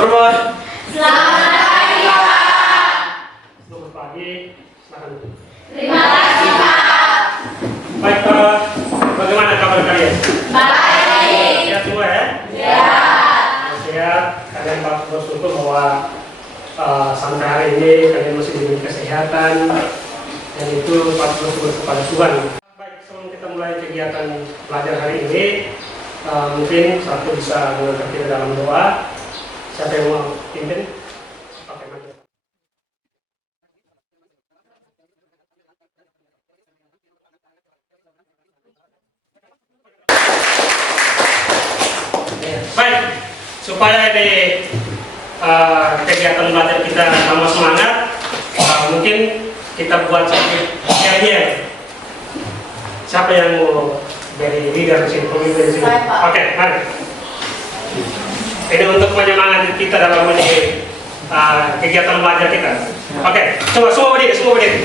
Hormat. Selamat pagi, Pak. Selamat pagi. Silakan. Terima kasih, Pak. Baik, Pak. Bagaimana kabar kalian? Baik. Sehat semua ya? Ya. Sehat. Kalian bersyukur bahwa sampai hari ini kalian masih diberi kesehatan dan itu patut bersyukur kepada Tuhan. Baik, sebelum kita mulai kegiatan belajar hari ini, mungkin satu bisa mengangkat kita dalam doa. Siapa yang mau pimpin? Pakai mic. Baik, supaya di kegiatan belajar kita tambah semangat, mungkin kita buat satu hadiah. Siapa yang mau jadi leader di sini, pemimpin di sini? Saya, Pak. Oke, mari. Ini untuk menyemangati kita dalam kegiatan belajar kita. Oke, coba semua berdiri, semua berdiri.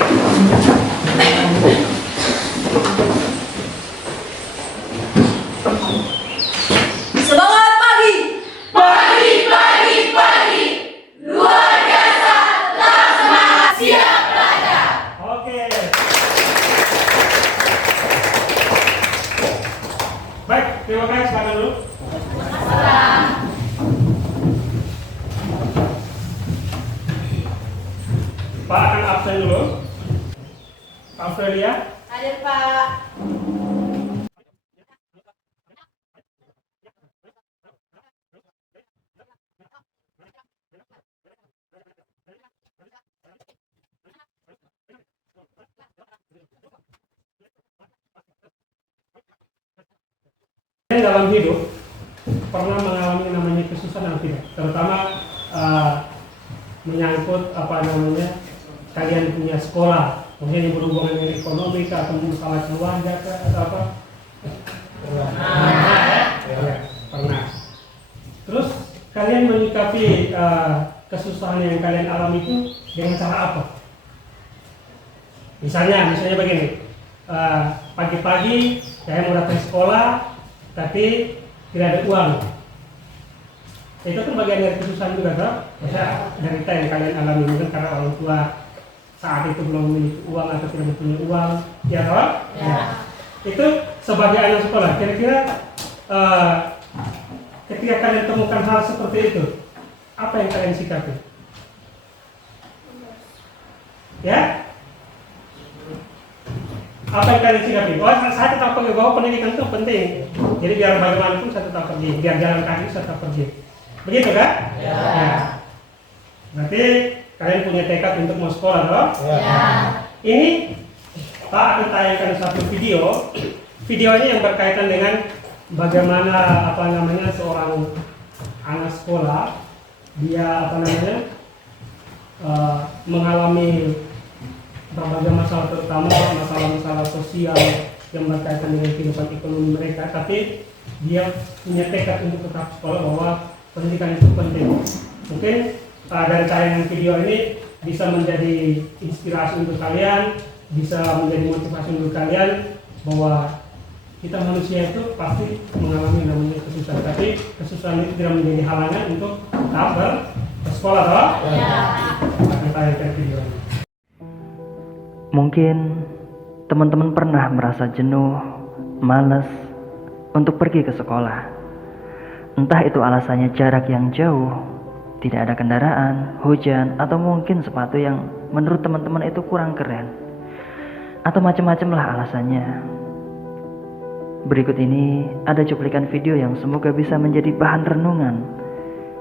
Semangat pagi. Pagi, pagi, pagi. Luar biasa, tetap semangat, siap belajar. Oke. Baik, terima kasih. Silakan dulu. Pak akan absen dulu. Pak Frelia. Hadir, Pak. Dalam hidup pernah mengalami namanya kesusahan atau tidak, terutama menyangkut kalian punya sekolah, mungkin yang berhubungan dengan ekonomi atau masalah keluarga atau apa? Pernah. Terus kalian menyikapi kesusahan yang kalian alami itu dengan cara apa? Misalnya begini, pagi-pagi saya mau datang sekolah tapi tidak ada uang. Itu kan bagian dari kesusahan juga, kan? Masa derita yang kalian alami mungkin karena orang tua saat itu belum memiliki uang atau tidak punya uang, ya toh? Ya. Itu sebagai anak sekolah, kira-kira ketika kalian temukan hal seperti itu, apa yang kalian sikapi? Ya? Apa yang kalian sikapi? Saya tetap pergi, bahwa pendidikan itu penting. Jadi biar bagaimanapun saya tetap pergi, biar jalan kaki saya tetap pergi. Begitu kan? Ya. Berarti kalian punya tekad untuk mau sekolah, toh? Ya. Ini Pak akan tayangkan satu video. Video ini yang berkaitan dengan bagaimana seorang anak sekolah dia mengalami berbagai masalah, terutama masalah-masalah sosial yang berkaitan dengan kehidupan ekonomi mereka, tapi dia punya tekad untuk tetap sekolah bahwa pendidikan itu penting. Mungkin dari tayangan video ini bisa menjadi inspirasi untuk kalian, bisa menjadi motivasi untuk kalian bahwa kita manusia itu pasti mengalami namanya kesusahan, tapi kesusahan itu tidak menjadi halangan untuk tetap bersekolah, toh? Ya. Akan tayangkan video ini. Mungkin teman-teman pernah merasa jenuh, malas untuk pergi ke sekolah. Entah itu alasannya jarak yang jauh, tidak ada kendaraan, hujan, atau mungkin sepatu yang menurut teman-teman itu kurang keren, atau macam-macam lah alasannya. Berikut ini ada cuplikan video yang semoga bisa menjadi bahan renungan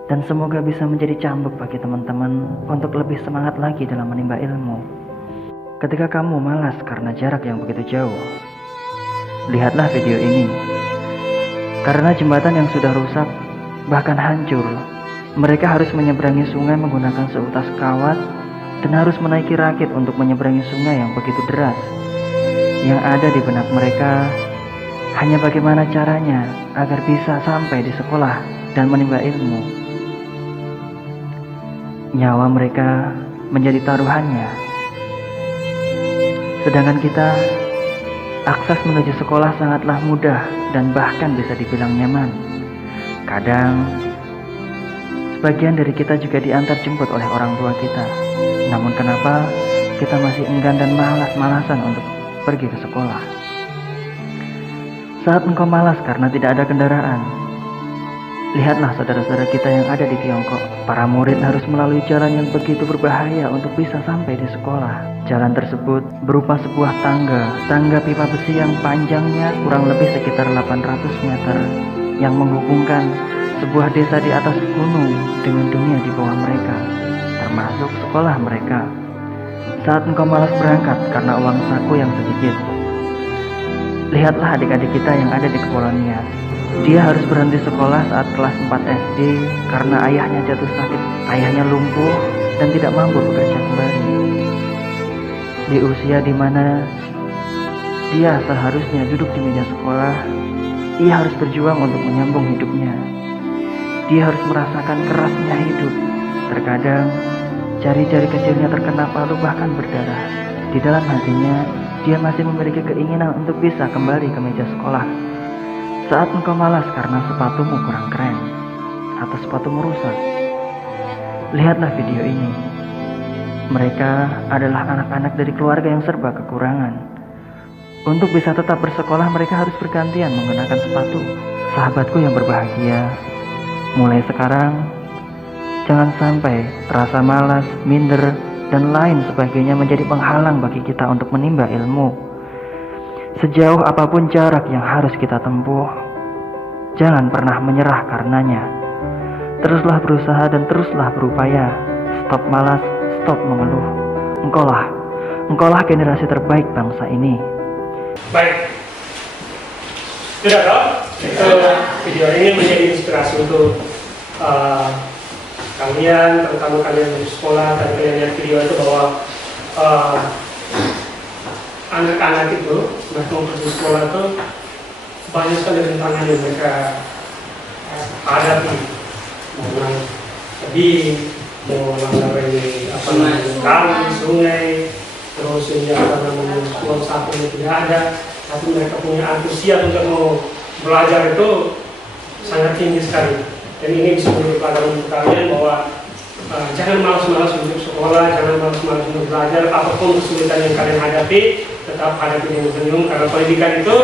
dan semoga bisa menjadi cambuk bagi teman-teman untuk lebih semangat lagi dalam menimba ilmu. Ketika kamu malas karena jarak yang begitu jauh, lihatlah video ini. Karena jembatan yang sudah rusak, bahkan hancur, mereka harus menyeberangi sungai menggunakan seutas kawat dan harus menaiki rakit untuk menyeberangi sungai yang begitu deras. Yang ada di benak mereka hanya bagaimana caranya agar bisa sampai di sekolah dan menimba ilmu. Nyawa mereka menjadi taruhannya. Sedangkan kita, akses menuju sekolah sangatlah mudah dan bahkan bisa dibilang nyaman. Kadang Sebagian dari kita juga diantar jemput oleh orang tua kita. Namun kenapa kita masih enggan dan malas-malasan untuk pergi ke sekolah? Saat engkau malas karena tidak ada kendaraan, lihatlah saudara-saudara kita yang ada di Tiongkok. Para murid harus melalui jalan yang begitu berbahaya untuk bisa sampai di sekolah. Jalan tersebut berupa sebuah tangga pipa besi yang panjangnya kurang lebih sekitar 800 meter, yang menghubungkan sebuah desa di atas gunung dengan dunia di bawah mereka, termasuk sekolah mereka. Saat engkau malas berangkat karena uang saku yang sedikit, lihatlah adik-adik kita yang ada di Kepulauan Nias. Dia harus berhenti sekolah saat kelas 4 SD karena ayahnya jatuh sakit. Ayahnya lumpuh dan tidak mampu bekerja kembali. Di usia di mana dia seharusnya duduk di meja sekolah, ia harus berjuang untuk menyambung hidupnya. Dia harus merasakan kerasnya hidup. Terkadang jari-jari kecilnya terkena palu bahkan berdarah. Di dalam hatinya, dia masih memiliki keinginan untuk bisa kembali ke meja sekolah. Saat engkau malas karena sepatumu kurang keren atau sepatumu rusak, lihatlah video ini. Mereka adalah anak-anak dari keluarga yang serba kekurangan. Untuk bisa tetap bersekolah, mereka harus bergantian menggunakan sepatu. Sahabatku yang berbahagia, mulai sekarang jangan sampai rasa malas, minder, dan lain sebagainya menjadi penghalang bagi kita untuk menimba ilmu. Sejauh apapun jarak yang harus kita tempuh, jangan pernah menyerah karenanya. Teruslah berusaha dan teruslah berupaya. Stop malas, stop mengeluh. Engkaulah generasi terbaik bangsa ini. Baik, sudah toh? Itu video ini menjadi inspirasi untuk kalian, terutama kalian di sekolah. Tadi kalian lihat video itu bahwa anak-anak itu mereka pergi sekolah itu banyak sekali rintangan yang mereka hadapi, mau tebing, mau melanggarai kali, sungai, terus ini sekolah satunya tidak ada, tapi mereka punya antusias untuk mau belajar itu sangat tinggi sekali. Dan ini bisa menjadi pelajaran untuk kalian bahwa jangan malas-malas untuk sekolah, jangan malas-malas untuk belajar. Apapun kesulitan yang kalian hadapi, tetap hadapi dengan senyum, karena pendidikan itu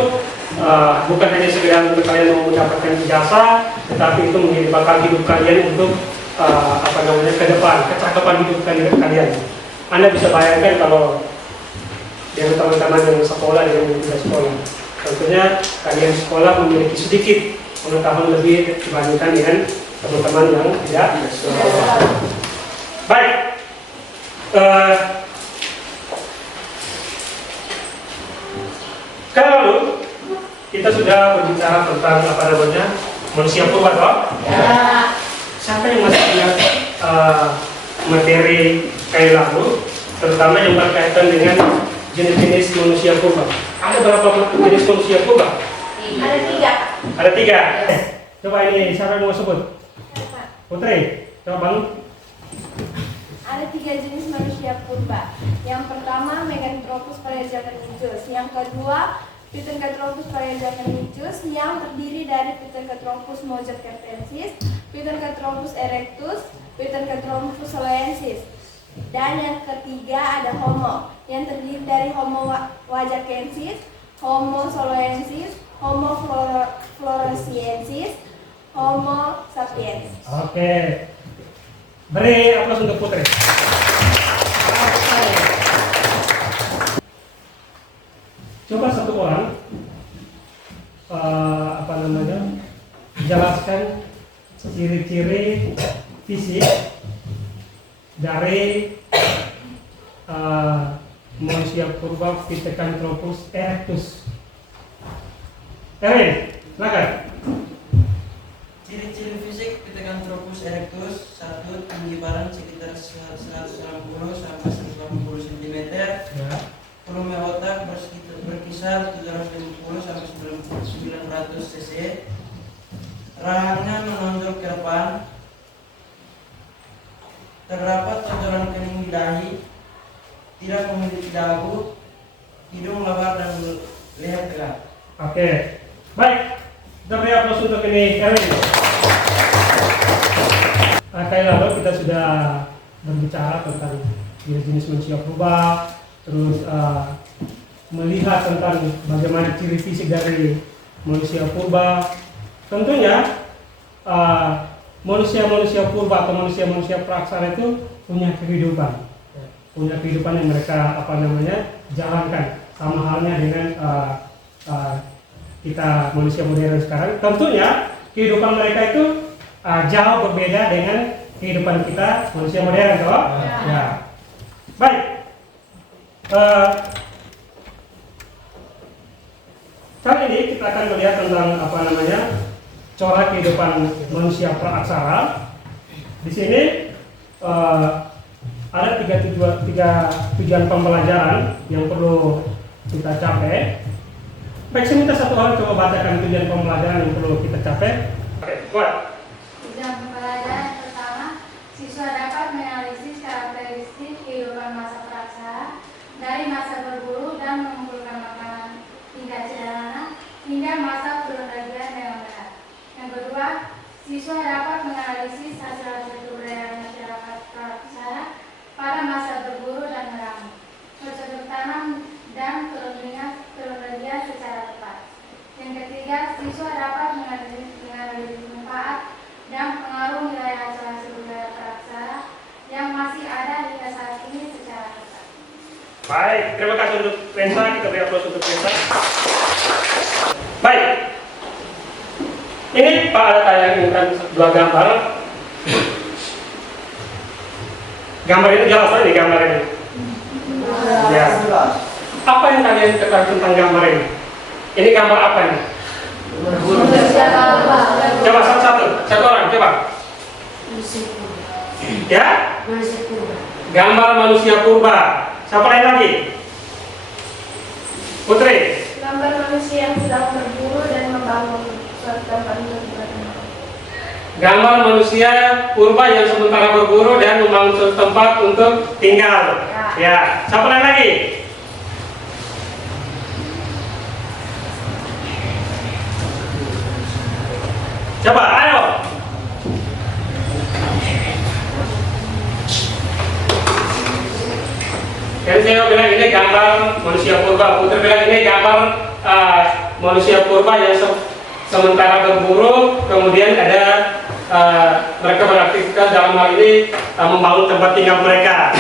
bukan hanya sekedar untuk kalian mau mendapatkan ijazah, tetapi itu menjadi bakal hidup kalian untuk ke depan, kecakapan hidup kalian. Anda bisa bayangkan kalau dengan teman-teman yang sekolah dengan yang tidak sekolah, tentunya kalian sekolah memiliki sedikit pengetahuan lebih dibandingkan dengan teman-teman yang tidak sekolah. Baik, kan lalu kita sudah berbicara tentang manusia purba, toh? Ya. Siapa yang masih ingat materi kali lalu, terutama yang berkaitan dengan jenis-jenis manusia purba? Ada berapa jenis manusia purba? Ada tiga. Coba ini siapa yang mau sebut? Putri, coba bangun. Ada 3 jenis manusia purba. Yang pertama Meganthropus paleogeneticus, yang kedua Pithecanthropus paleogeneticus yang terdiri dari Pithecanthropus mojocertensis, Pithecanthropus erectus, Pithecanthropus soloensis. Dan yang ketiga ada Homo yang terdiri dari Homo wajakensis, Homo soloensis, Homo floresiensis, Homo sapiens. Oke. Beri aplaus untuk Putri. Coba satu orang jelaskan ciri-ciri fisik dari manusia purba Pithecanthropus erectus. Erin, silakan. Ciri-ciri fisik Pithecanthropus erectus: 1. Tinggi badan sekitar 160 sampai 180 cm. Ya. Volume otak berkisar 750 sampai 900 cc. Rahangnya menonjol ke depan. Terdapat tonjolan kening di dahi. Tidak memiliki dagu. Hidung lebar dan leher tegak. Oke. Baik. Kita beri aplaus untuk ini, Erwin. Kayak lalu kita sudah berbicara tentang jenis manusia purba, terus melihat tentang bagaimana ciri fisik dari manusia purba. Tentunya manusia-manusia purba atau manusia-manusia praksara itu punya kehidupan yang mereka jalankan, sama halnya dengan kita manusia modern sekarang. Tentunya kehidupan mereka itu jauh berbeda dengan kehidupan kita manusia modern, toh? Ya. Baik. Kali ini kita akan melihat tentang corak kehidupan manusia praaksara. Di sini ada tiga tujuan pembelajaran yang perlu kita capai. Baik, saya minta satu orang coba bacakan tujuan pembelajaran yang perlu kita capai. Oke, buat. Tujuan pembelajaran pertama, siswa dapat menganalisis karakteristik kehidupan masa praksara dari masa berburu dan mengumpulkan makanan hingga sederhana hingga masa perundagian dengan benar. Yang kedua, siswa dapat menganalisis hasil-hasil kebudayaan masyarakat praksara pada masa berburu dan meramu, bercocok tanam dan perundagian secara tepat. Yang ketiga, siswa dapat menganalisis manfaat dan pengaruh nilai hasil-hasil budaya praksara yang masih ada hingga saat ini secara tepat. Baik, terima kasih untuk Rensa. Kita beri aplaus untuk Rensa. Baik, ini Pak ada tayangkan dua gambar. Gambar ini jelas nih, gambar ini. Ya. Apa yang kalian ketahui tentang gambar ini? Ini gambar apa ini? Coba satu orang, coba. Ya? Gambar manusia purba. Siapa lain lagi? Putri. Gambar manusia yang sedang berburu dan membangun suatu tempat untuk berteman. Gambar manusia purba yang sementara berburu dan membangun suatu tempat untuk tinggal. Ya. Siapa lain lagi? Coba, ayo. Kan saya bilang ini gambar manusia purba. Putri bilang ini gambar manusia purba yang sementara berburu, kemudian ada mereka beraktivitas dalam hal ini membangun tempat tinggal mereka.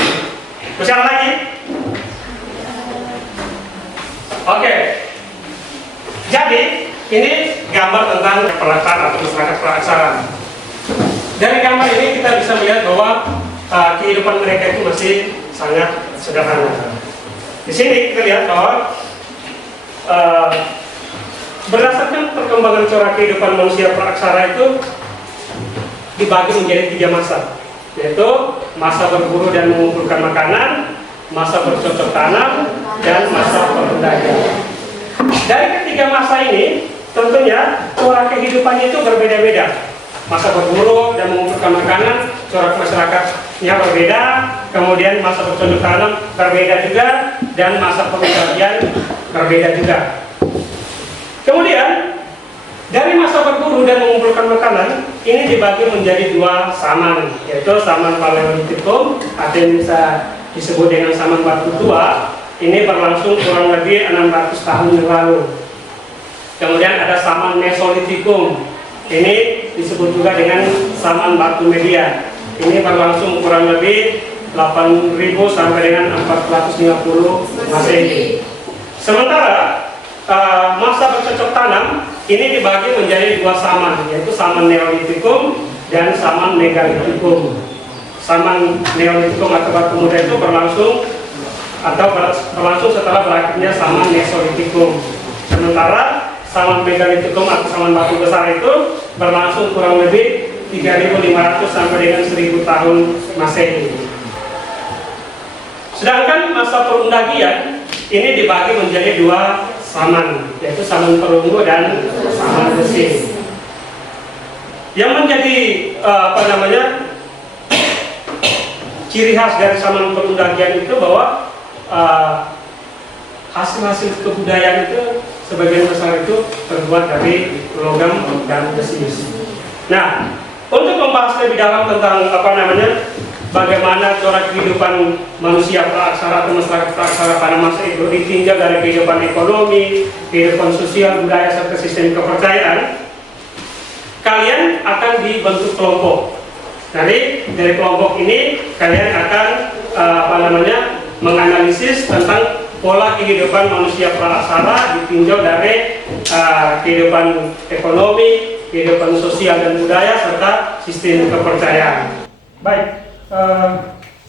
Masih ada lagi? Oke. Jadi ini gambar tentang perlataan atau masyarakat praaksara. Dari gambar ini kita bisa melihat bahwa kehidupan mereka itu masih sangat sederhana. Di sini kita lihat bahwa berdasarkan perkembangan corak kehidupan manusia praaksara itu dibagi menjadi 3 masa, yaitu masa berburu dan mengumpulkan makanan, masa bercocok tanam, dan masa perundagian. Dari ketiga masa ini, tentunya corak kehidupannya itu berbeda-beda. Masa berburu dan mengumpulkan makanan, corak masyarakatnya berbeda, kemudian masa bercocok tanam berbeda juga, dan masa perundagian berbeda juga. Kemudian dari masa berburu dan mengumpulkan makanan ini dibagi menjadi 2 zaman, yaitu zaman Paleolitikum atau yang bisa disebut dengan zaman batu tua. Ini berlangsung kurang lebih 600 tahun yang lalu. Kemudian ada zaman Mesolitikum. Ini disebut juga dengan zaman batu media. Ini berlangsung kurang lebih 8.000 sampai dengan 450 Masehi. Sementara masa bercocok tanam ini dibagi menjadi 2 zaman, yaitu zaman Neolitikum dan zaman Megalitikum. Zaman Neolitikum atau batu muda itu berlangsung setelah berakhirnya zaman Mesolitikum. Sementara zaman Megalitikum atau zaman batu besar itu berlangsung kurang lebih 3.500 sampai dengan 1.000 tahun Masehi. Sedangkan masa perundagian ini dibagi menjadi 2 zaman, yaitu zaman perunggu dan zaman besi. Yang menjadi ciri khas dari zaman perundagian itu bahwa hasil-hasil kebudayaan itu sebagian besar itu terbuat dari logam dan besi. Nah, Untuk membahas lebih dalam tentang bagaimana corak kehidupan manusia praaksara atau masyarakat praaksara pada masa itu ditinjau dari kehidupan ekonomi, kehidupan sosial, budaya serta sistem kepercayaan, kalian akan dibentuk kelompok. Dari kelompok ini kalian akan menganalisis tentang pola kehidupan manusia praaksara ditinjau dari kehidupan ekonomi, kehidupan sosial dan budaya serta sistem kepercayaan. Baik,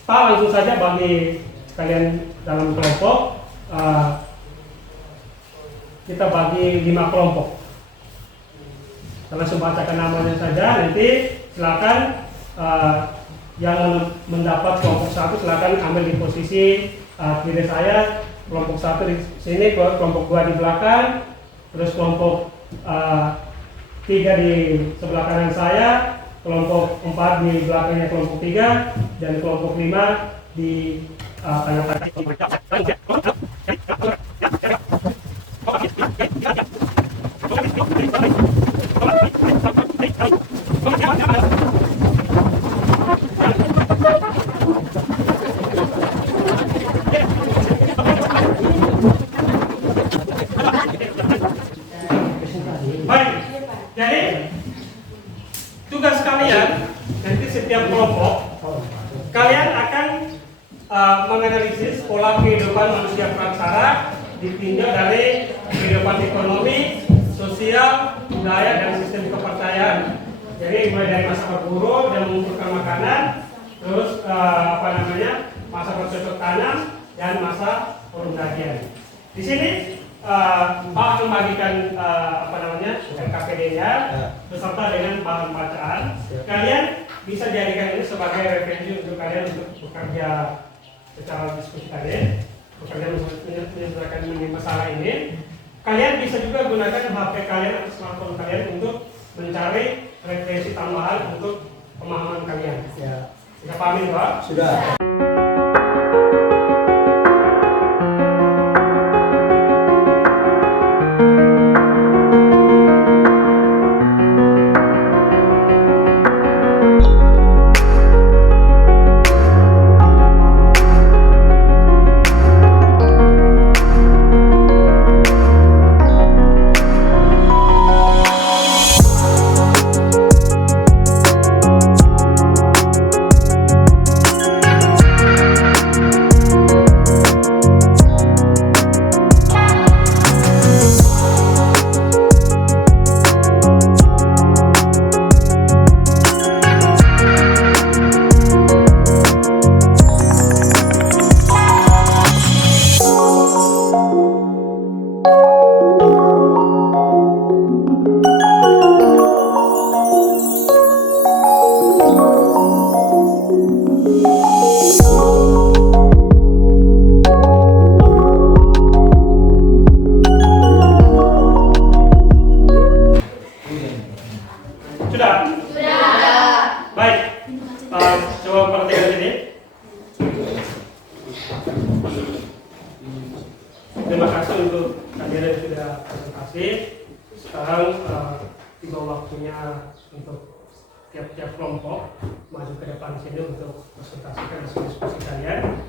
Pak, langsung saja bagi kalian dalam kelompok, kita bagi 5 kelompok. Saya langsung bacakan namanya saja, nanti silakan yang mendapat kelompok 1 silakan ambil di posisi kiri saya, kelompok 1 di sini, kelompok 2 di belakang, terus kelompok 3 di sebelah kanan saya, kelompok 4 di belakangnya kelompok 3, dan kelompok 5 di tengah-tengah. Baik, jadi tugas kalian nanti setiap kelompok kalian akan menganalisis pola kehidupan manusia praaksara ditinjau dari kehidupan ekonomi, sosial, budaya dan sistem kepercayaan. Jadi mulai dari masa berburu dan mengumpulkan makanan, terus masa bercocok tanam dan masa penggajian. Di sini Pak akan membagikan LKPD-nya beserta dengan bahan bacaan. Kalian bisa jadikan ini sebagai referensi untuk kalian untuk bekerja secara diskusi kalian, bekerja menyelesaikan masalah ini. Kalian bisa juga gunakan HP kalian atau smartphone kalian untuk mencari referensi tambahan untuk pemahaman kalian. Ya, sudah paham Pak? Sudah. Terima kasih untuk kalian yang sudah presentasi. Sekarang tiba waktunya untuk tiap-tiap kelompok maju ke depan sini untuk presentasikan diskusi kalian.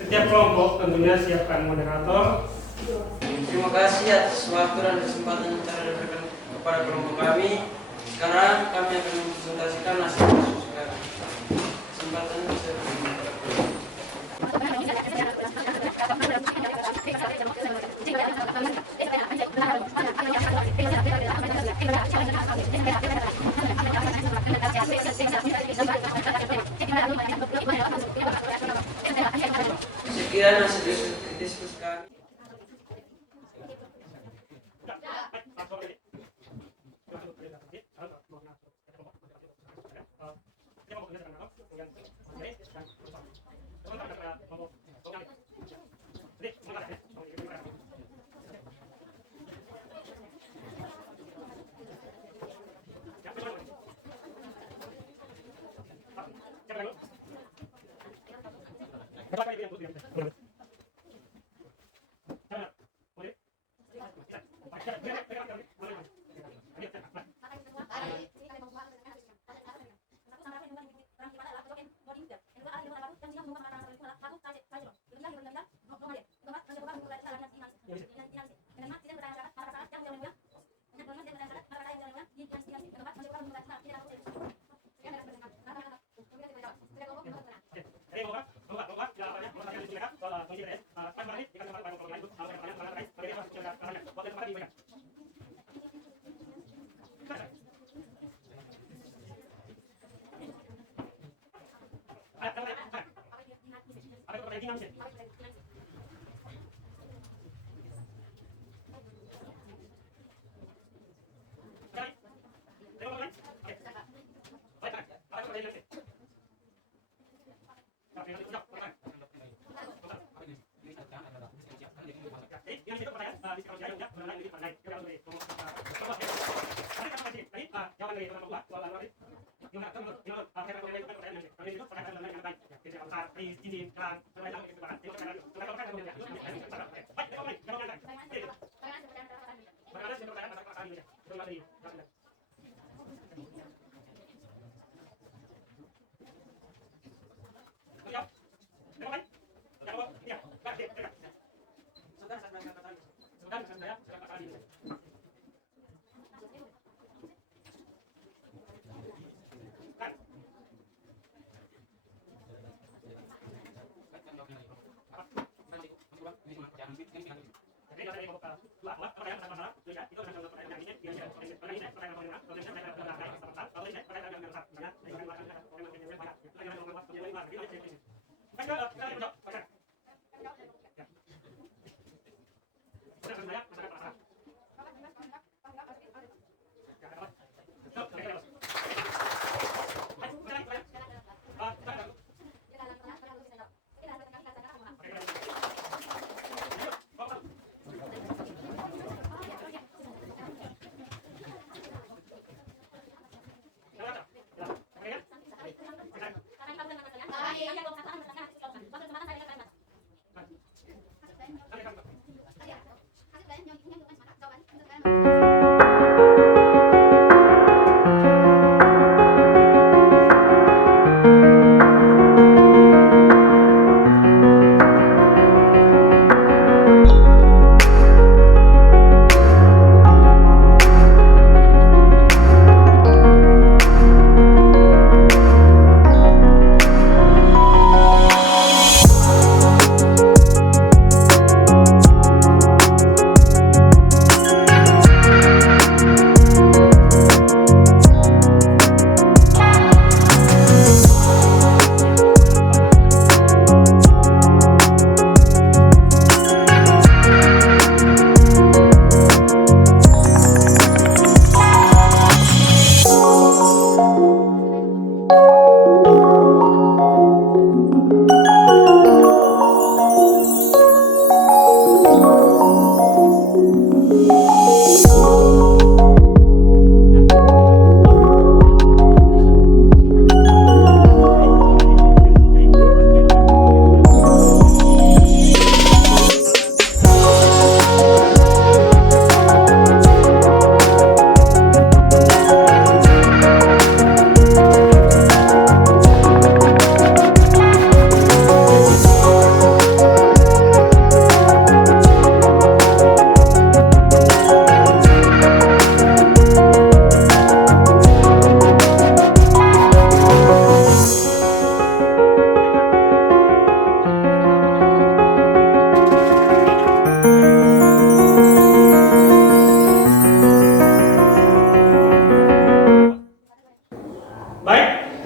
Setiap kelompok tentunya siapkan moderator. Terima kasih atas waktu dan kesempatan yang telah diberikan kepada kelompok kami. Sekarang kami akan mempresentasikan hasil diskusi kami. Kesempatan bisa sekian hasil diskusi kami.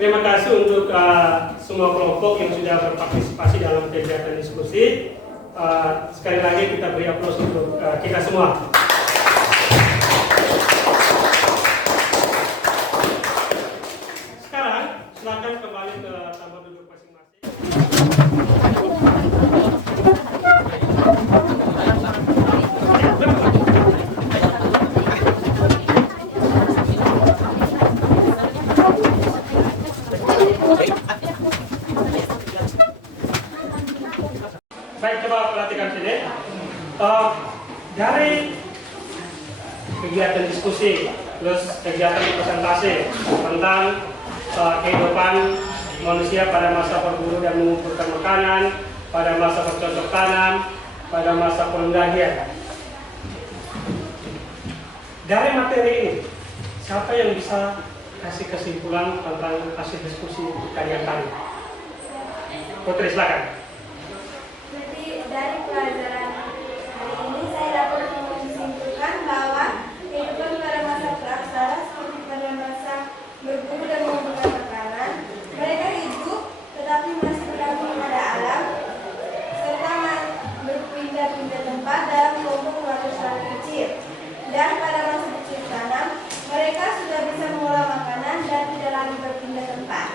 Terima kasih untuk semua kelompok yang sudah berpartisipasi dalam kegiatan diskusi. Sekali lagi kita beri aplaus untuk kita semua. Sekarang silakan kembali ke tempat duduk masing-masing. Baik, coba perhatikan sini. Dari kegiatan diskusi, terus kegiatan presentasi tentang kehidupan manusia pada masa berburu dan mengumpulkan makanan, pada masa bercocok tanam, pada masa pendakian. Dari materi ini, siapa yang bisa kasih kesimpulan tentang hasil diskusi kalian tadi? Putri, silakan. Dari pelajaran hari ini saya dapat menyimpulkan bahwa kehidupan pada masa praksara seperti pada masa berburu dan mengumpulkan makanan, mereka hidup tetapi masih bergantung pada alam serta berpindah-pindah tempat dalam kelompok keluarga kecil. Dan pada masa bercocok tanam, mereka sudah bisa mengolah makanan dan tidak lagi berpindah tempat.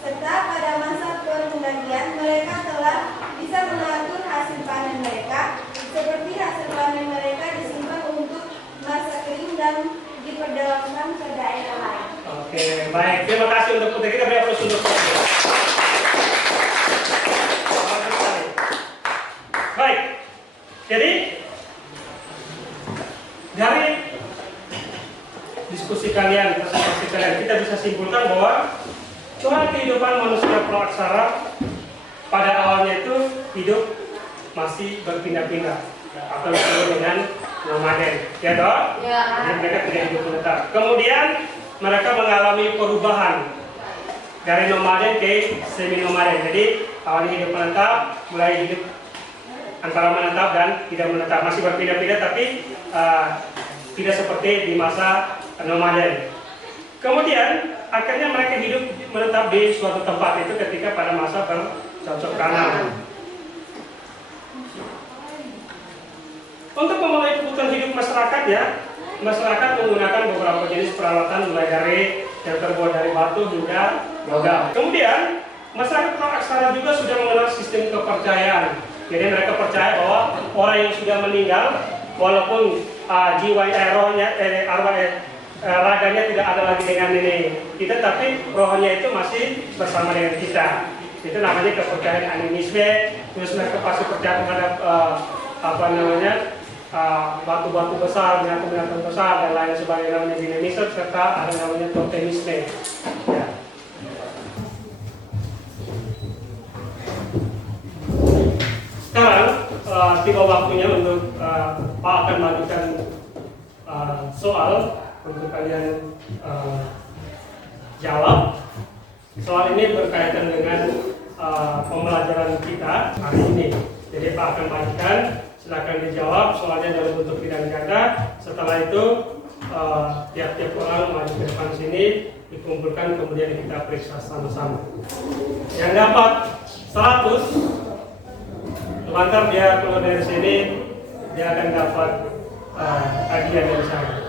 Serta pada masa pendakian, mereka telah bisa mengatur hasil panen mereka, seperti hasil panen mereka disimpan untuk masa kering dan diperdalamkan ke daerah lain. Oke, baik. Terima kasih untuk putri. Kita beri aplaus untuk putri. Bagus sekali. Baik. Jadi dari diskusi kalian, presentasi kalian, kita bisa simpulkan bahwa corak kehidupan manusia praaksara pada awalnya itu hidup masih berpindah-pindah atau disebut dengan nomaden, ya toh? Ya. Jadi mereka tidak hidup menetap. Kemudian mereka mengalami perubahan dari nomaden ke semi nomaden. Jadi awalnya hidup menetap, mulai hidup antara menetap dan tidak menetap, masih berpindah-pindah tapi tidak seperti di masa nomaden. Kemudian akhirnya mereka hidup menetap di suatu tempat itu ketika pada masa bercocok tanam. Untuk memulai kebutuhan hidup masyarakat ya, masyarakat menggunakan beberapa jenis peralatan mulai dari yang terbuat dari batu hingga logam. Kemudian masyarakat praaksara juga sudah mengenal sistem kepercayaan. Jadi mereka percaya bahwa orang yang sudah meninggal, walaupun jiwa rohnya, raganya tidak ada lagi dengan ini kita, tapi rohnya itu masih bersama dengan kita. Itu namanya kepercayaan animisme. Terus mereka pasti percaya terhadap batu-batu besar, binatang-binatang besar dan lain sebagainya, namanya dinamisme, serta ada namanya totemisme. Ya. Sekarang tiba waktunya untuk Pak akan melakukan soal untuk kalian jawab. Soal ini berkaitan dengan pembelajaran kita hari ini. Jadi Pak akan bagikan, silakan dijawab soalnya dalam bentuk pilihan ganda. Setelah itu tiap-tiap orang maju ke depan sini, dikumpulkan, kemudian kita periksa sama-sama. Yang dapat 100, lantar dia keluar dari sini, dia akan dapat hadiah dari saya.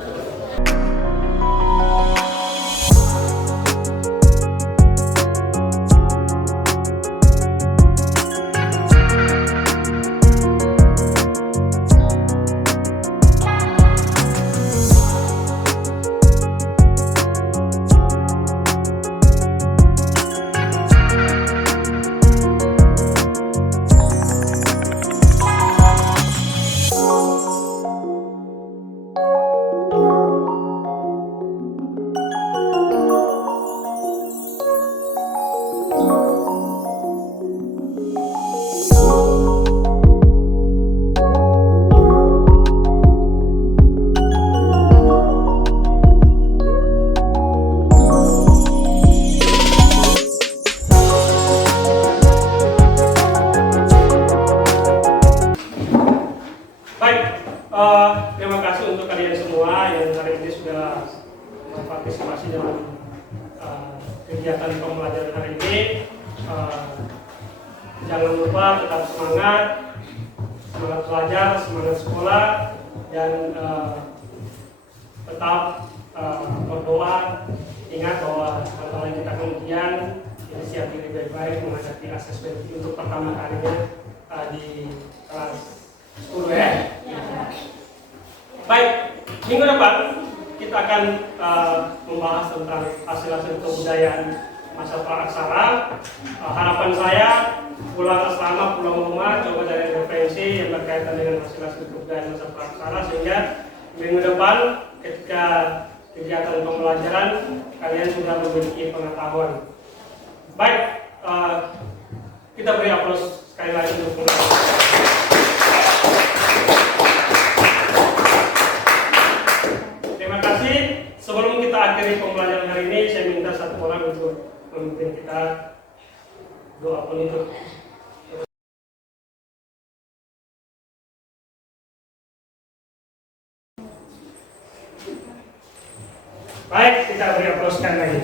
Terima kasih untuk kalian semua yang hari ini sudah berpartisipasi dalam kegiatan pembelajaran hari ini. Jangan lupa tetap semangat belajar, semangat sekolah, dan tetap berdoa. Ingat bahwa sebentar lagi kita akan ujian, jadi siap diri baik-baik menghadapi asesmen untuk pertama kalinya di kelas 10 ya. Baik, minggu depan kita akan membahas tentang hasil-hasil kebudayaan masa praaksara. Harapan saya pulang asrama, pulang rumah, coba dari referensi yang berkaitan dengan hasil-hasil kebudayaan masa praaksara, sehingga minggu depan ketika kegiatan pembelajaran kalian sudah memiliki pengetahuan. Baik, kita beri aplaus sekali lagi untuk Sebelum kita akhiri pembelajaran hari ini, saya minta satu orang untuk memimpin kita doa penutup. Baik, kita beri aplaus sekali lagi.